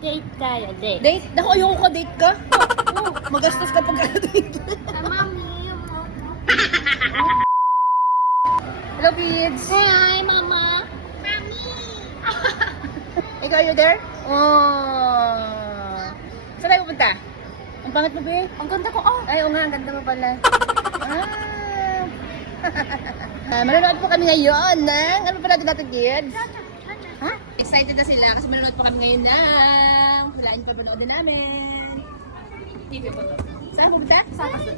Date tayo, date. Date? Naku, ayoko ka, date ka. Magastos ka pag date. Mami. Hello, kids. Hi, mama. Mami. Ikaw, are you there? Oh. Saan tayo pupunta? Ang pangit mo, be. Ang ganda ko, oh. Ay, oo nga, ang ganda mo pala. Manonood po kami ngayon ng, ano pa natin kids? Ha? Excited na sila kasi manonood po kami ngayon ng hulaan pa panoodin namin. Saan pupunta? Sa kasi.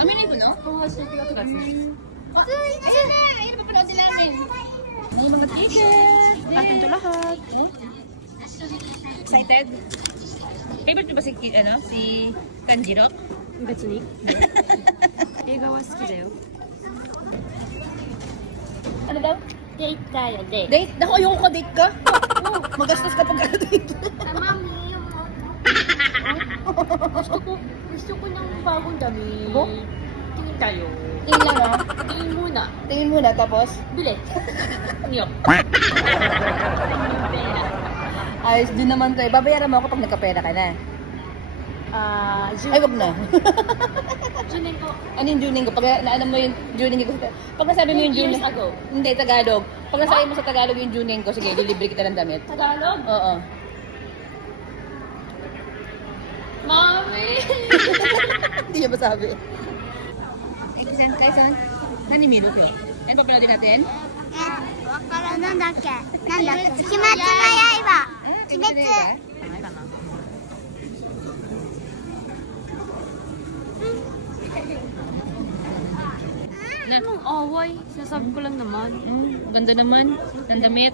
Amin ko, no? Oo, sa tiyo ko kasi. Oh, ayun na! Ayun pa panoodin namin. May mga ticket. Atin to lahat. Oh. Excited? Favorite mo ba si, si Kanjiro? 別に映画は好きだよ Ano daw? Date tayo, date. Date? Naku, ayoko ka, date ka. Magastos ka pag date. Mami. Gusto ko ng bagong damit. Go? Tingin tayo. Tingin lang, ha? Tingin muna. Tingin muna, tapos? Bilet. Niyok. Ayos din naman to. Babayaran mo ako pag nagkapera ka na. Ay, wag na. Junin ko. Ano yung Juning ko? Pag naalam mo yung Juning ko. Pag nasabi mo yung 2 Juning. years ago. Hindi, Tagalog. Pag nasabi mo sa Tagalog yung Juning ko, sige, dilibre kita ng damit. Tagalog? Oo. Mami. Hindi niya masabi. Kaisan? Nani Miro ko? Ano pa pala natin? なんだっけなんだっけ鬼滅の刃 鬼滅の刃? Anong away? Sinasabi ko lang naman. Ganda naman. Ng damit.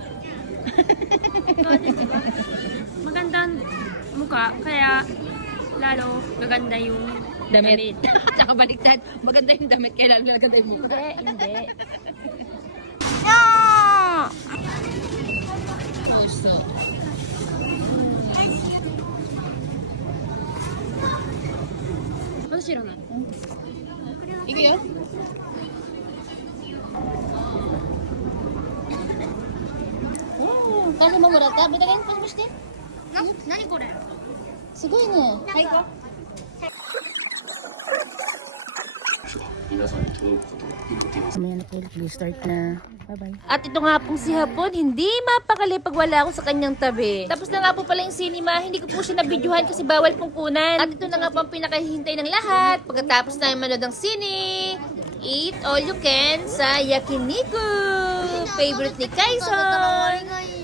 Magandang mukha, kaya lalo maganda yung Damit. Tsaka baliktad. Maganda yung damit, kaya lalo maganda yung mukha. Hindi. Gusto. Ano siya na? Ikaw yun? Kasi mamura ka. Bitagan pa gusto. 何これ すごいね。はい、行こう。皆さんに届くことがいいことです。 Mamaya na kayo, please start na. Bye-bye. At ito nga pong si Hapon, hindi mapakali pag wala ako sa kanyang tabi. Tapos na nga po pala yung cinema, hindi ko po siya nabidyohan kasi bawal pong kunan. At ito na nga po ang pinakahihintay ng lahat. Pagkatapos na yung manood ng sine, eat all you can sa Yakiniku. Favorite ni Kaison.